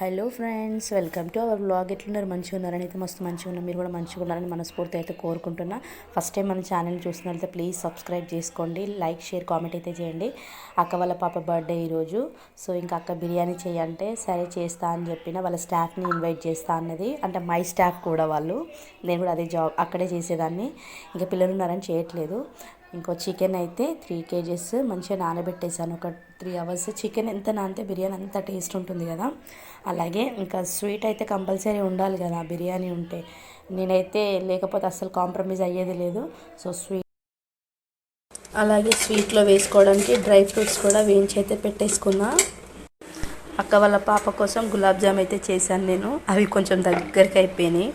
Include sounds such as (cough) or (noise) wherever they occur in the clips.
Hello friends welcome to our blog ఎట్లున్నారు? మంచిగా ఉన్నారని అయితే మస్తు మంచిగా ఉన్నారు మీరు కూడా మంచిగా ఉన్నారని మనస్ఫూర్తి అయితే కోరుకుంటున్నా. ఫస్ట్ టైం మన ఛానల్ చూసినట్లయితే ప్లీజ్ సబ్స్క్రైబ్ చేసుకోండి. లైక్ షేర్ కామెంట్ అయితే చేయండి. అక్క వాళ్ళ పాప బర్త్డే ఈరోజు సో ఇంకా అక్క బిర్యానీ చేయంటే సరే చేస్తా అని చెప్పిన వాళ్ళ స్టాఫ్ని ఇన్వైట్ చేస్తా అన్నది. అంటే మై స్టాఫ్ కూడా వాళ్ళు. నేను కూడా అదే జాబ్ అక్కడే చేసేదాన్ని. ఇంకా పిల్లలు ఉన్నారని చేయట్లేదు. ఇంకో చికెన్ అయితే త్రీ కేజెస్ మంచిగా నానబెట్టేసాను ఒక త్రీ అవర్స్ చికెన్ ఎంత నానితే బిర్యానీ అంత టేస్ట్ ఉంటుంది కదా. అలాగే ఇంకా స్వీట్ అయితే కంపల్సరీ ఉండాలి కదా బిర్యానీ ఉంటే. నేనైతే లేకపోతే అస్సలు కాంప్రమైజ్ అయ్యేది లేదు. సో స్వీట్ అలాగే స్వీట్లో వేసుకోవడానికి డ్రై ఫ్రూట్స్ కూడా వేయించి అయితే పెట్టేసుకున్నా. అక్క వాళ్ళ పాప కోసం గులాబ్ జామ్ అయితే చేశాను నేను. అవి కొంచెం దగ్గరికి అయిపోయినాయి.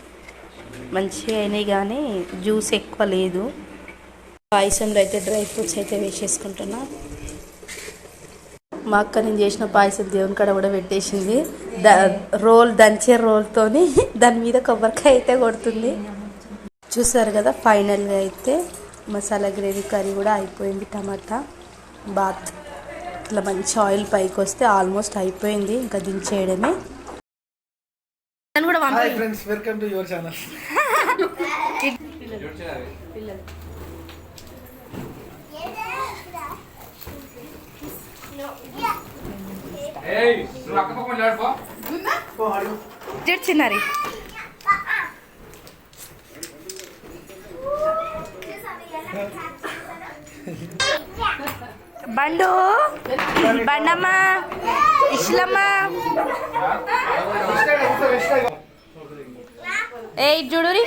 మంచిగా అయినాయి కానీ జ్యూస్ ఎక్కువ లేదు. పాయసంలో అయితే డ్రై ఫ్రూట్స్ అయితే వేసేసుకుంటున్నా. మా అక్క నేను చేసిన పాయసం దేవుని కాడ కూడా పెట్టేసింది. ద రోల్ దంచే రోల్తోని (laughs) దాని మీద కొబ్బరికాయ అయితే కొడుతుంది. చూసారు కదా ఫైనల్గా అయితే మసాలా గ్రేవీ కర్రీ కూడా అయిపోయింది టమాటా బాత్. ఇట్లా మంచి ఆయిల్ పైకి వస్తే ఆల్మోస్ట్ అయిపోయింది ఇంకా దించేయడమే. Friends welcome to your channel ఏయ్ నువ్వు అక్క పక్కన లేడుపో చిన్నరి. బండు బండమ్మ ఇస్లమ్మ ఏ చూడురి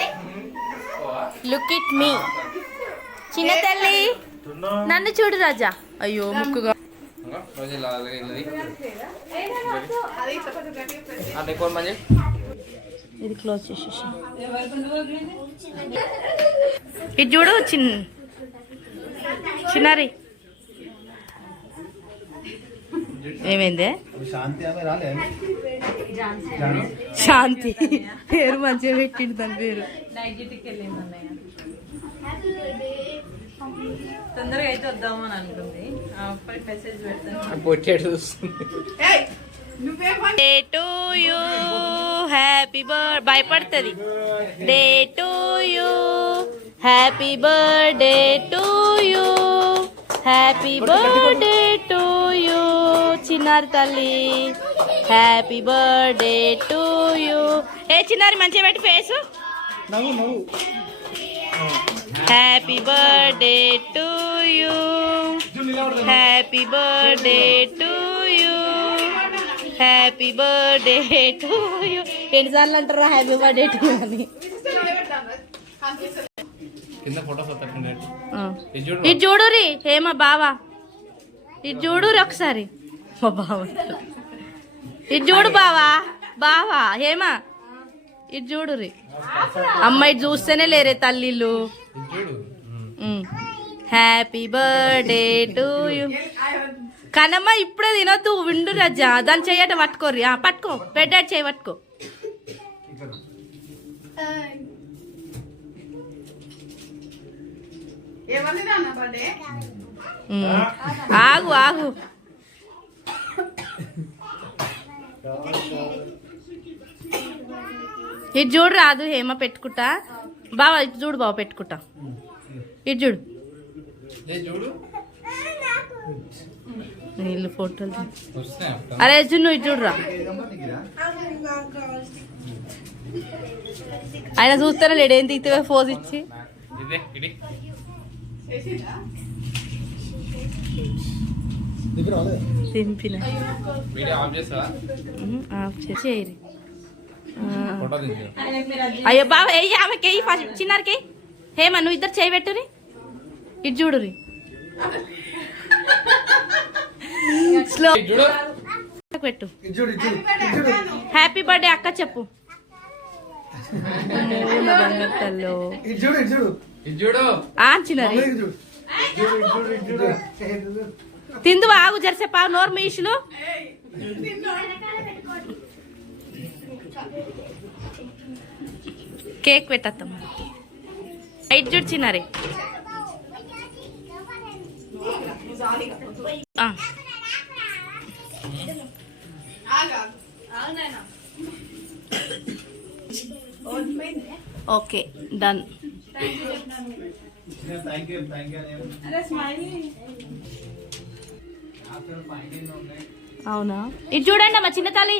లుక్ ఇట్ మీ చిన్న తల్లి. నన్ను చూడు రాజా. అయ్యో ముక్కుగా. రోజు ఇలా ఇల్లది అంటే ఎక్కువ మంది ఇది క్లోజ్ చేసేసి. ఇది చూడు చిన్న చిన్నారి. ఏమైందే? శాంతి ఆమె రాలే శాంతి. పేరు మంచిగా పెట్టిండు దాని పేరు. తొందరగా అయితే వద్దామని అనుకుంది. Day to you happy birth భయపడుతుంది day to you happy birthday to you happy birthday to you చిన్నారి తల్లి హ్యాపీ బర్త్డే టు యూ ఏ చిన్నారి మంచిగా పెట్టి face. Happy birthday to you happy birthday to you happy birthday to you ఎన్నిసార్లు అంటారా happy birthday to అని. ఇది చూడు. ఇది చూడురి హేమ బావా. ఇది చూడురి ఒకసారి. మా బావ. ఇది చూడు బావా. బావా. హేమ. ఇది చూడురి అమ్మాయి చూస్తేనే లేరే తల్లిళ్ళు హ్యాపీ బర్త్డే టు యూ కనమ్మ ఇప్పుడే తినొద్దు విండు రజా దాని చెయ్యట పట్టుకోరి ఆ, పట్టుకో పెట్టాడు చేయి పట్టుకో. ఆగు ఆగు. ఇది చూడు రాదు హేమ పెట్టుకుంటా. బావా ఇది చూడు బావ పెట్టుకుంటా. ఇది చూడు. నీళ్ళు ఫోటోలు. అరే అర్జున్ నువ్వు చూడురా. ఆయన చూస్తారా లేడు. ఏం దిగుతావే ఫోజ్ ఇచ్చి? దింపిన. ఆఫ్ చేసి అయ్యో బావ వెయ్యి ఆమెకి వెయ్యి ఫస్ట్ చిన్నారికి? హేమ నువ్వు ఇద్దరు చేయబెట్టురి ఇటు చూడురి. స్లో పెట్టు. హ్యాపీ బర్త్డే అక్క చెప్పు. తిందు ఆగు జరసేపు నోరు మీషులు. కేక్ పెట్టత్తమ్మ. ఇటు చూడు చిన్నారి ఆ. Okay done. అవునా? ఇది చూడండి మా చిన్న తల్లి.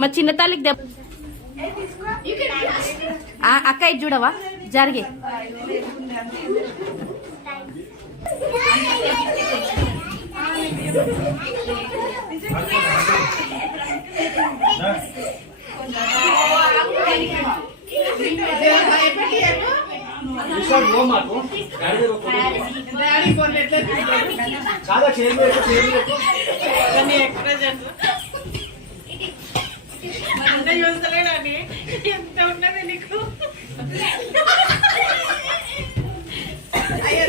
మా చిన్న తల్లికి దెబ్బ అక్క ఇది చూడవా? జరిగే. కాదా చేరు ఎంత ఉన్నది నీకు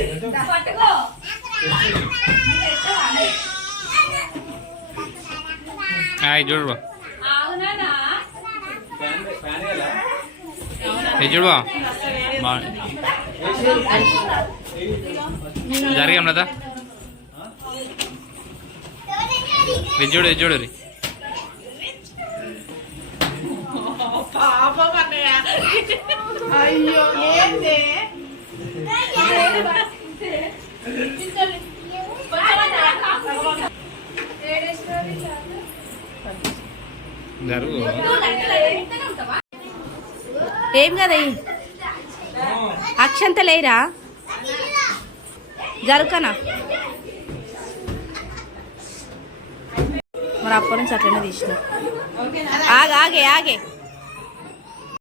ఇది చూడు చూడు జరిగాం లేదా ఇది చూడు ఇది చూడు రీ. పాపం అన్నయ్య. అయ్యో ఏంది జరుగు ఏం కదా అక్షంత లేరా? జరుకనా? మరి అప్పటి నుంచి అట్లనే తీసిన. ఆగే ఆగే ఆగే.